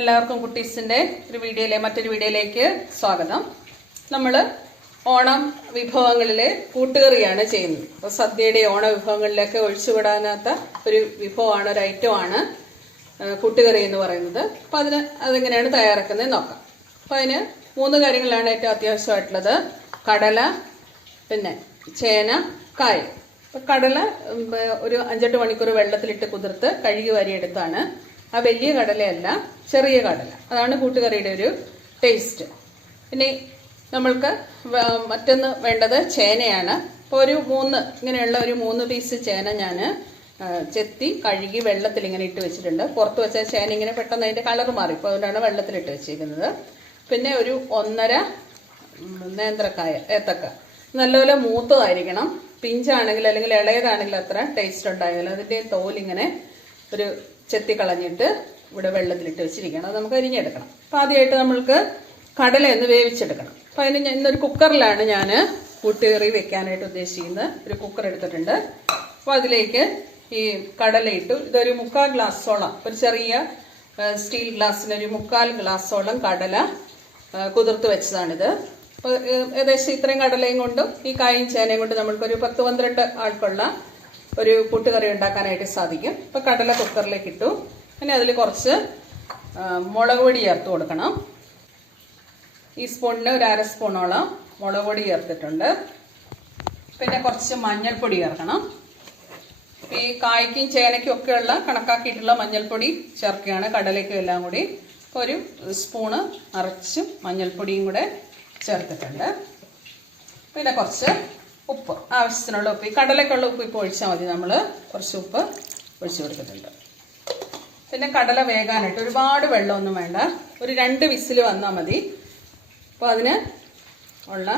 എല്ലാവർക്കും കുട്ടീസിൻ്റെ മറ്റൊരു വീഡിയോയിലേക്ക് സ്വാഗതം. നമ്മൾ ഓണം വിഭവങ്ങളിലെ കൂട്ടുകറിയാണ് ചെയ്യുന്നത്. അപ്പോൾ സദ്യയുടെ ഓണ വിഭവങ്ങളിലൊക്കെ ഒഴിച്ചുവിടാനാത്ത ഒരു വിഭവമാണ്, ഒരു ഐറ്റമാണ് കൂട്ടുകറി എന്ന് പറയുന്നത്. അപ്പോൾ അതെങ്ങനെയാണ് തയ്യാറാക്കുന്നത് നോക്കാം. അപ്പോൾ അതിന് 3 കാര്യങ്ങളാണ് ഏറ്റവും അത്യാവശ്യമായിട്ടുള്ളത്: കടല, പിന്നെ ചേന, കായ്. അപ്പോൾ കടല ഒരു 5-8 മണിക്കൂർ വെള്ളത്തിലിട്ട് കുതിർത്ത് കഴുകി വാരിയെടുത്താണ്. ആ വലിയ കടലയല്ല, ചെറിയ കടല. അതാണ് കൂട്ടുകറിയുടെ ഒരു ടേസ്റ്റ്. ഇനി നമ്മൾക്ക് മറ്റൊന്ന് വേണ്ടത് ചേനയാണ്. അപ്പോൾ ഇങ്ങനെയുള്ള ഒരു 3 പീസ് ചേന ഞാൻ ചെത്തി കഴുകി വെള്ളത്തിൽ ഇങ്ങനെ ഇട്ട് വെച്ചിട്ടുണ്ട്. പുറത്ത് വെച്ചാൽ ചേന ഇങ്ങനെ പെട്ടെന്ന് അതിൻ്റെ കളർ മാറി, ഇപ്പോൾ അതുകൊണ്ടാണ് വെള്ളത്തിലിട്ട് വെച്ചിരിക്കുന്നത്. പിന്നെ ഒരു 1.5 നേന്ത്രക്കായ, ഏത്തക്ക. നല്ലപോലെ മൂത്തതായിരിക്കണം. പിഞ്ചാണെങ്കിൽ അല്ലെങ്കിൽ ഇളയതാണെങ്കിൽ അത്ര ടേസ്റ്റ് ഉണ്ടാകില്ല. അതിൻ്റെ തോലിങ്ങനെ ഒരു ചെത്തി കളഞ്ഞിട്ട് ഇവിടെ വെള്ളത്തിലിട്ട് വെച്ചിരിക്കണം. അത് നമുക്ക് അരിഞ്ഞെടുക്കണം. അപ്പോൾ ആദ്യമായിട്ട് നമ്മൾക്ക് കടലയൊന്ന് വേവിച്ചെടുക്കണം. അപ്പോൾ അതിന് ഇന്നൊരു കുക്കറിലാണ് ഞാൻ കൂട്ടുകറി വെക്കാനായിട്ട് ഉദ്ദേശിക്കുന്നത്. ഒരു കുക്കർ എടുത്തിട്ടുണ്ട്. അപ്പോൾ അതിലേക്ക് ഈ കടല ഇട്ടു. ഇതൊരു 3/4 ഗ്ലാസ്സോളം, ഒരു ചെറിയ സ്റ്റീൽ ഗ്ലാസ്സിന് ഒരു 3/4 ഗ്ലാസ്സോളം കടല കുതിർത്ത് വെച്ചതാണിത്. അപ്പോൾ ഏകദേശം ഇത്രയും കടലയും കൊണ്ടും ഈ കായും ചേനയും കൊണ്ട് നമ്മൾക്കൊരു 10-12 ആൾക്കുള്ള ഒരു കൂട്ടുകറി ഉണ്ടാക്കാനായിട്ട് സാധിക്കും. ഇപ്പോൾ കടല കുക്കറിലേക്ക് ഇട്ടു. പിന്നെ അതിൽ കുറച്ച് മുളക് പൊടി ചേർത്ത് കൊടുക്കണം. ഈ സ്പൂണിന് ഒരു 1/2 സ്പൂണോളം മുളക് പൊടി ചേർത്തിട്ടുണ്ട്. പിന്നെ കുറച്ച് മഞ്ഞൾപ്പൊടി ചേർക്കണം. ഈ കായ്ക്കും ചേനയ്ക്കും ഒക്കെയുള്ള കണക്കാക്കിയിട്ടുള്ള മഞ്ഞൾപ്പൊടി ചേർക്കുകയാണ്, കടലയ്ക്കും എല്ലാം കൂടി. ഒരു സ്പൂണ് നിറച്ച് മഞ്ഞൾപ്പൊടിയും കൂടെ ചേർത്തിട്ടുണ്ട്. പിന്നെ കുറച്ച് ഉപ്പ്, ആവശ്യത്തിനുള്ള ഉപ്പ്. ഈ കടലയ്ക്കുള്ള ഉപ്പ് ഇപ്പോൾ ഒഴിച്ചാൽ മതി. നമ്മൾ കുറച്ച് ഉപ്പ് ഒഴിച്ചു കൊടുത്തിട്ടുണ്ട്. പിന്നെ കടല വേകാനായിട്ട് ഒരുപാട് വെള്ളമൊന്നും വേണ്ട, ഒരു 2 വിസിൽ വന്നാൽ മതി. അപ്പോൾ അതിന് ഉള്ള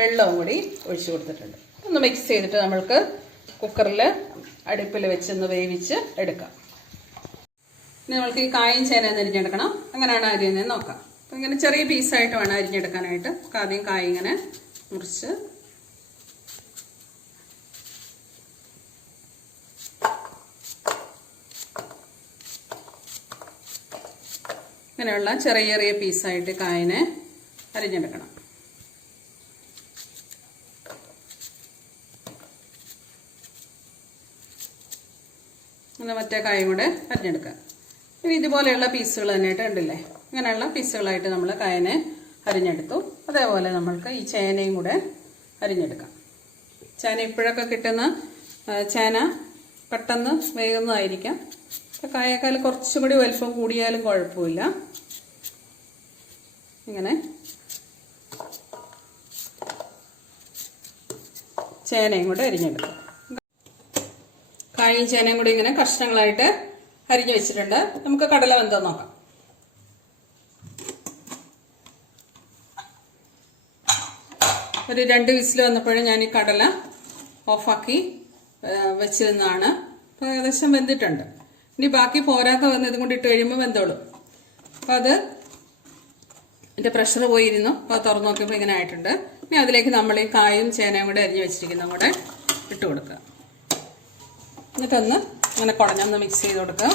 വെള്ളവും കൂടി ഒഴിച്ചു കൊടുത്തിട്ടുണ്ട്. ഒന്ന് മിക്സ് ചെയ്തിട്ട് നമ്മൾക്ക് കുക്കറിൽ അടുപ്പിൽ വെച്ചൊന്ന് വേവിച്ച് എടുക്കാം. ഇനി നമ്മൾക്ക് ഈ കായും ചേനയും അരിഞ്ഞെടുക്കണം. അങ്ങനെയാണ് അരിയുന്നതെന്ന് നോക്കാം. അപ്പോൾ ഇങ്ങനെ ചെറിയ പീസായിട്ട് വേണം അരിഞ്ഞെടുക്കാനായിട്ട്. ആദ്യം കായ ഇങ്ങനെ മുറിച്ച് ഇങ്ങനെയുള്ള ചെറിയ ചെറിയ പീസായിട്ട് കായനെ അരിഞ്ഞെടുക്കണം. അങ്ങനെ മറ്റേ കായും കൂടെ അരിഞ്ഞെടുക്കുക. ഇനി ഇതുപോലെയുള്ള പീസുകൾ തന്നെയായിട്ട് കണ്ടില്ലേ, ഇങ്ങനെയുള്ള പീസുകളായിട്ട് നമ്മൾ കായനെ അരിഞ്ഞെടുത്തു. അതേപോലെ നമ്മൾക്ക് ഈ ചേനയും കൂടെ അരിഞ്ഞെടുക്കാം. ചേന ഇപ്പോഴൊക്കെ കിട്ടുന്ന ചേന പെട്ടെന്ന് വേകുന്നതായിരിക്കാം. അപ്പോൾ കായേക്കാൾ കുറച്ചും കൂടി വലിപ്പം കൂടിയാലും കുഴപ്പമില്ല. ഇങ്ങനെ ചേനയും കൂടെ അരിഞ്ഞെടുക്കാം. കായും ചേനയും കൂടി ഇങ്ങനെ കഷ്ണങ്ങളായിട്ട് അരിഞ്ഞു വെച്ചിട്ടുണ്ട്. നമുക്ക് കടല വെന്തോ നോക്കാം. ഒരു 2 വിസിൽ വന്നപ്പോഴും ഞാൻ ഈ കടല ഓഫാക്കി വെച്ചിരുന്നതാണ്. അപ്പോൾ ഏകദേശം വെന്തിട്ടുണ്ട്. ഇനി ബാക്കി പോരാത്ത വന്ന് ഇതും കൊണ്ട് ഇട്ട് കഴിയുമ്പോൾ വെന്തോളും. അപ്പോൾ അതിൻ്റെ പ്രഷർ പോയിരുന്നു. അപ്പോൾ അത് തുറന്നു നോക്കിയപ്പോൾ ഇങ്ങനെ ആയിട്ടുണ്ട്. ഇനി അതിലേക്ക് നമ്മൾ ഈ കായും ചേനയും കൂടെ അരിഞ്ഞ് വെച്ചിരിക്കുന്നതും കൂടെ ഇട്ട് കൊടുക്കുക. എന്നിട്ടൊന്ന് അങ്ങനെ കുടഞ്ഞൊന്ന് മിക്സ് ചെയ്ത് കൊടുക്കുക.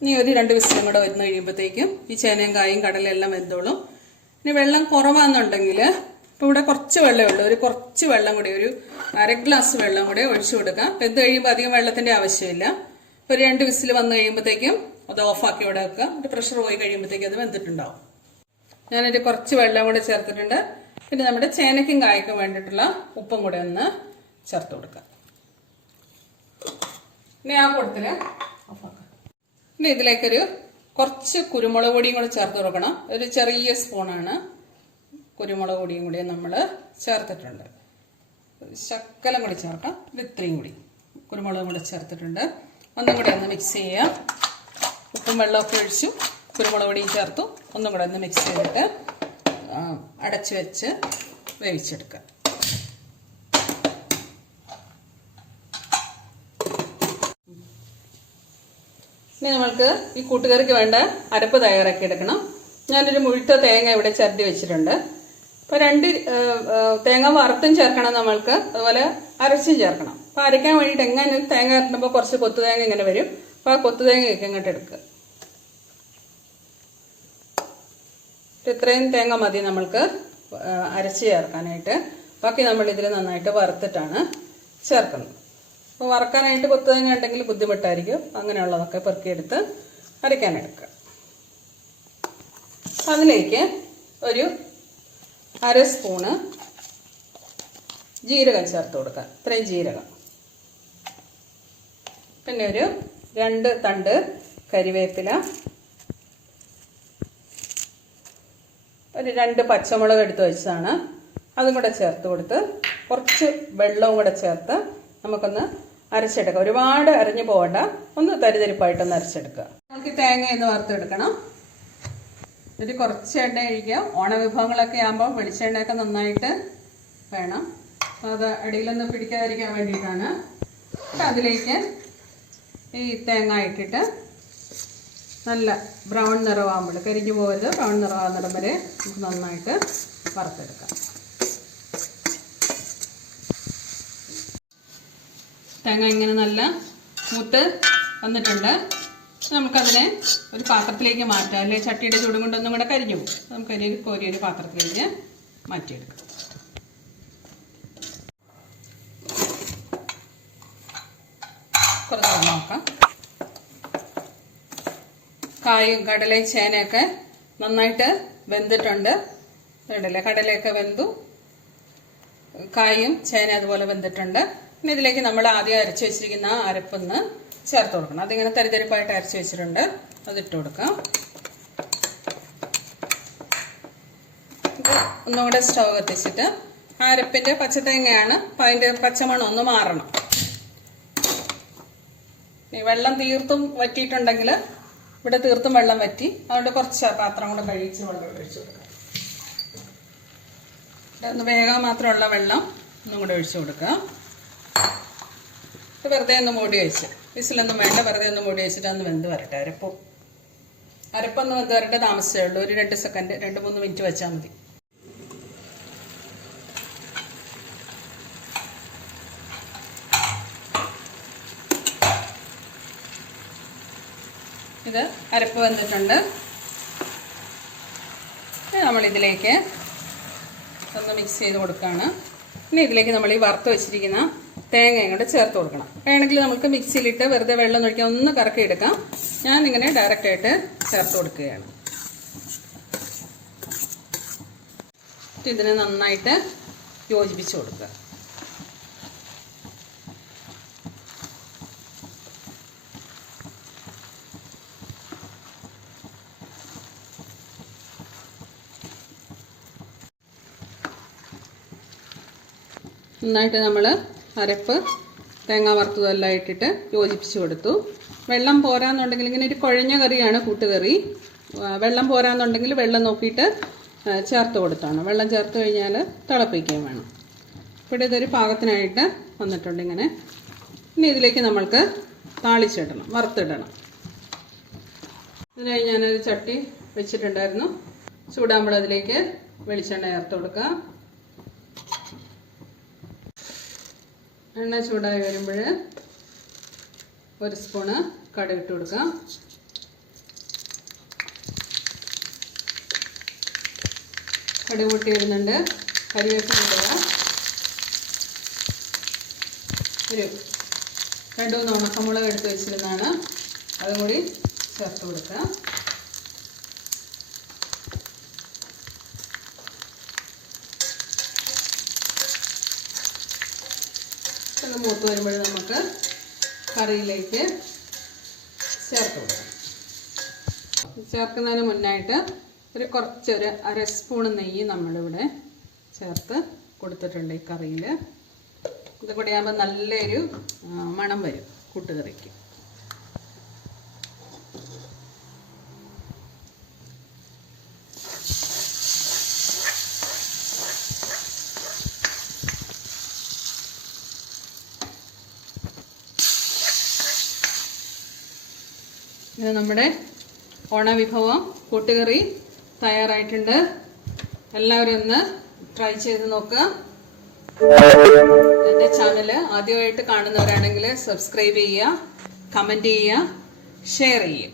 ഇനി ഒരു 2 വിസിലും കൂടെ വരുന്ന കഴിയുമ്പോഴത്തേക്കും ഈ ചേനയും കായും കടലയും എല്ലാം വെന്തോളും. ഇനി വെള്ളം കുറവാണെന്നുണ്ടെങ്കിൽ ഇപ്പോൾ ഇവിടെ കുറച്ച് വെള്ളമേ ഉള്ളൂ, ഒരു കുറച്ച് വെള്ളം കൂടി, ഒരു 1/2 ഗ്ലാസ് വെള്ളം കൂടി ഒഴിച്ചു കൊടുക്കാം. വെന്ത് കഴിയുമ്പോൾ അധികം വെള്ളത്തിൻ്റെ ആവശ്യമില്ല. ഒരു 2 വിസിൽ വന്നു കഴിയുമ്പോഴത്തേക്കും അത് ഓഫാക്കി ഇവിടെ വെക്കുക. ഒരു പ്രഷർ പോയി കഴിയുമ്പോഴത്തേക്കും അത് വെന്തിട്ടുണ്ടാവും. ഞാനൊരു കുറച്ച് വെള്ളം കൂടെ ചേർത്തിട്ടുണ്ട്. പിന്നെ നമ്മുടെ ചേനയ്ക്കും കായ്ക്കും വേണ്ടിയിട്ടുള്ള ഉപ്പും കൂടെ ഒന്ന് ചേർത്ത് കൊടുക്കാം. ഇനി ആ കൂട്ടത്തിൽ ഓഫാക്കാം. ഇനി ഇതിലേക്കൊരു കുറച്ച് കുരുമുളക് പൊടിയും കൂടെ ചേർത്ത് കൊടുക്കണം. ഒരു ചെറിയ സ്പൂണാണ് കുരുമുളക് പൊടിയും കൂടി നമ്മൾ ചേർത്തിട്ടുണ്ട്. ശക്കലം കൂടി ചേർക്കാം. ഇത്രയും കൂടി കുരുമുളകും കൂടി ചേർത്തിട്ടുണ്ട്. ഒന്നും കൂടെ ഒന്ന് മിക്സ് ചെയ്യുക. ഉപ്പും വെള്ളമൊക്കെ ഒഴിച്ചു, കുരുമുളക് പൊടിയും ചേർത്തു. ഒന്നും കൂടെ ഒന്ന് മിക്സ് ചെയ്തിട്ട് അടച്ചു വെച്ച് വേവിച്ചെടുക്കുക. ഇനി നമ്മൾക്ക് ഈ കൂട്ടുകറിക്ക് വേണ്ട അരപ്പ് തയ്യാറാക്കി എടുക്കണം. ഞാനൊരു മുഴുത്ത തേങ്ങ ഇവിടെ ചിരണ്ടി വെച്ചിട്ടുണ്ട്. അപ്പോൾ 2 തേങ്ങ വറുത്തും ചേർക്കണം നമ്മൾക്ക്, അതുപോലെ അരച്ചും ചേർക്കണം. അപ്പോൾ അരയ്ക്കാൻ വേണ്ടിയിട്ട് എങ്ങനെ തേങ്ങ ഇടുമ്പോൾ കുറച്ച് കൊത്തു തേങ്ങ ഇങ്ങനെ വരും. അപ്പോൾ ആ കൊത്തു തേങ്ങയൊക്കെ ഇങ്ങോട്ട് എടുക്കുക. ഇത്രയും തേങ്ങ മതി നമ്മൾക്ക് അരച്ച് ചേർക്കാനായിട്ട്. ബാക്കി നമ്മൾ ഇതിൽ നന്നായിട്ട് വറുത്തിട്ടാണ് ചേർക്കുന്നത്. അപ്പോൾ വറക്കാനായിട്ട് കൊത്തു തേങ്ങ ഉണ്ടെങ്കിൽ ബുദ്ധിമുട്ടായിരിക്കും. അങ്ങനെയുള്ളതൊക്കെ പെറുക്കിയെടുത്ത് അരയ്ക്കാനെടുക്കുക. അതിലേക്ക് ഒരു 1/2 സ്പൂണ് ജീരകം ചേർത്ത് കൊടുക്കുക. ഇത്രയും ജീരകം. പിന്നെ ഒരു 2 തണ്ട് കരിവേപ്പില, ഒരു 2 പച്ചമുളക് എടുത്ത് വെച്ചതാണ്, അതും കൂടെ ചേർത്ത് കൊടുത്ത് കുറച്ച് വെള്ളവും കൂടെ ചേർത്ത് നമുക്കൊന്ന് അരച്ചെടുക്കാം. ഒരുപാട് അരഞ്ഞു പോകണ്ട, ഒന്ന് തരിതരിപ്പായിട്ടൊന്ന് അരച്ചെടുക്കുക. നമുക്ക് തേങ്ങ ഒന്ന് വറുത്തെടുക്കണം. ഒരു കുറച്ച് എണ്ണ ഒഴിക്കുക. ഓണവിഭവങ്ങളൊക്കെ ആകുമ്പോൾ വെളിച്ചെണ്ണയൊക്കെ നന്നായിട്ട് വേണം. അത് അടിയിലൊന്നും പിടിക്കാതിരിക്കാൻ വേണ്ടിയിട്ടാണ്. അപ്പം അതിലേക്ക് ഈ തേങ്ങ ഇട്ടിട്ട് നല്ല ബ്രൗൺ നിറമാകുമ്പോൾ, കരിഞ്ഞു പോകരുത്, ബ്രൗൺ നിറമാകുന്നിടം വരെ നമുക്ക് നന്നായിട്ട് വറുത്തെടുക്കാം. തേങ്ങ ഇങ്ങനെ നല്ല മൂത്ത് വന്നിട്ടുണ്ട്. നമുക്കതിനെ ഒരു പാത്രത്തിലേക്ക് മാറ്റാം. അല്ലെങ്കിൽ ചട്ടിയുടെ ചൂടും കൊണ്ടൊന്നും കൂടെ കരിഞ്ഞു പോകും. നമുക്കതിലേക്ക് കോരി ഒരു പാത്രത്തിലേക്ക് മാറ്റിയെടുക്കാം. കുറച്ച് നോക്കാം. കായും കടലയും ചേനയൊക്കെ നന്നായിട്ട് വെന്തിട്ടുണ്ട്. കണ്ടല്ലേ, കടലയൊക്കെ വെന്തു, കായും ചേന അതുപോലെ വെന്തിട്ടുണ്ട്. പിന്നെ ഇതിലേക്ക് നമ്മൾ ആദ്യം അരച്ച് വെച്ചിരിക്കുന്ന അരപ്പൊന്ന് ചേർത്ത് കൊടുക്കണം. അതിങ്ങനെ തരിതരിപ്പായിട്ട് അരച്ച് വെച്ചിട്ടുണ്ട്, അതിട്ട് കൊടുക്കാം. ഒന്നുകൂടെ സ്റ്റൗ കത്തിച്ചിട്ട് അരപ്പിൻ്റെ പച്ചത്തേങ്ങയാണ്, അപ്പം അതിൻ്റെ പച്ചമണം ഒന്ന് മാറണം. ഈ വെള്ളം തീർത്തും വറ്റിയിട്ടുണ്ടെങ്കിൽ, ഇവിടെ തീർത്തും വെള്ളം വറ്റി, അതുകൊണ്ട് കുറച്ച് പാത്രം കൂടെ കഴിച്ച് വെള്ളം ഒഴിച്ചു കൊടുക്കാം. ഒന്ന് വേഗം മാത്രമുള്ള വെള്ളം ഒന്നും കൂടെ ഒഴിച്ചു കൊടുക്കുക. വെറുതെ ഒന്ന് മൂടി വെച്ച്, വിസിലൊന്നും വേണ്ട, വെറുതെ ഒന്ന് മൂടി വെച്ചിട്ട് ഒന്ന് വെന്ത് വരട്ടെ. അരപ്പൊന്ന് വെന്ത് വരട്ടെ, താമസിച്ചേ ഉള്ളൂ. ഒരു 2 സെക്കൻഡ് 2-3 മിനിറ്റ് വെച്ചാൽ മതി. ഇത് അരപ്പ് വെന്തിട്ടുണ്ട്. നമ്മളിതിലേക്ക് ഒന്ന് മിക്സ് ചെയ്ത് കൊടുക്കുകയാണ്. ഇനി ഇതിലേക്ക് നമ്മൾ ഈ വറുത്ത് വെച്ചിരിക്കുന്ന തേങ്ങയും കൂടെ ചേർത്ത് കൊടുക്കണം. വേണമെങ്കിൽ നമുക്ക് മിക്സിയിലിട്ട് വെറുതെ വെള്ളം ഒഴിക്കാൻ ഒന്ന് കറക്കിയെടുക്കാം. ഞാനിങ്ങനെ ഡയറക്റ്റായിട്ട് ചേർത്ത് കൊടുക്കുകയാണ്. ഇതിനെ നന്നായിട്ട് യോജിപ്പിച്ച് കൊടുക്കുക. നന്നായിട്ട് നമ്മൾ അരപ്പ് തേങ്ങ വറുത്തതെല്ലാം ഇട്ടിട്ട് യോജിപ്പിച്ച് കൊടുത്തു. വെള്ളം പോരാന്നുണ്ടെങ്കിൽ, ഇങ്ങനെ ഒരു കുഴഞ്ഞ കറിയാണ് കൂട്ടുകറി. വെള്ളം പോരാന്നുണ്ടെങ്കിൽ വെള്ളം നോക്കിയിട്ട് ചേർത്ത് കൊടുത്താണ്. വെള്ളം ചേർത്ത് കഴിഞ്ഞാൽ തിളപ്പിക്കുകയും വേണം. ഇവിടെ ഇതൊരു പാകത്തിനായിട്ട് വന്നിട്ടുണ്ട് ഇങ്ങനെ. ഇനി ഇതിലേക്ക് നമ്മൾക്ക് താളിച്ചിടണം, വറുത്തിടണം. ഇതിനായി ഞാനൊരു ചട്ടി വെച്ചിട്ടുണ്ടായിരുന്നു. ചൂടാകുമ്പോൾ അതിലേക്ക് വെളിച്ചെണ്ണ ചേർത്ത് കൊടുക്കുക. എണ്ണ ചൂടായി വരുമ്പോൾ 1 സ്പൂണ് കടുക് ഇട്ട് കൊടുക്കാം. കടുക് പൊട്ടി വരുന്നുണ്ട്. കരിവേപ്പില ഇടുക. ഒരു 2-3 ഉണക്കമുളക് എടുത്ത് വെച്ചിരുന്നതാണ്, അതും കൂടി ചേർത്ത് കൊടുക്കുക. മൂത്ത് വരുമ്പോൾ നമുക്ക് കറിയിലേക്ക് ചേർത്ത് കൊടുക്കാം. ചേർക്കുന്നതിന് മുന്നായിട്ട് ഒരു 1/2 സ്പൂൺ നെയ്യ് നമ്മളിവിടെ ചേർത്ത് കൊടുത്തിട്ടുണ്ട് ഈ കറിയിൽ. ഇത് കൂടി ആകുമ്പോൾ നല്ലൊരു മണം വരും കൂട്ടുകറിക്ക്. ഇത് നമ്മുടെ ഓണവിഭവം കൂട്ടുകറി തയ്യാറായിട്ടുണ്ട്. എല്ലാവരും ഒന്ന് ട്രൈ ചെയ്ത് നോക്കുക. എൻ്റെ ചാനൽ ആദ്യമായിട്ട് കാണുന്നവരാണെങ്കിൽ സബ്സ്ക്രൈബ് ചെയ്യുക, കമൻറ്റ് ചെയ്യുക, ഷെയർ ചെയ്യുക.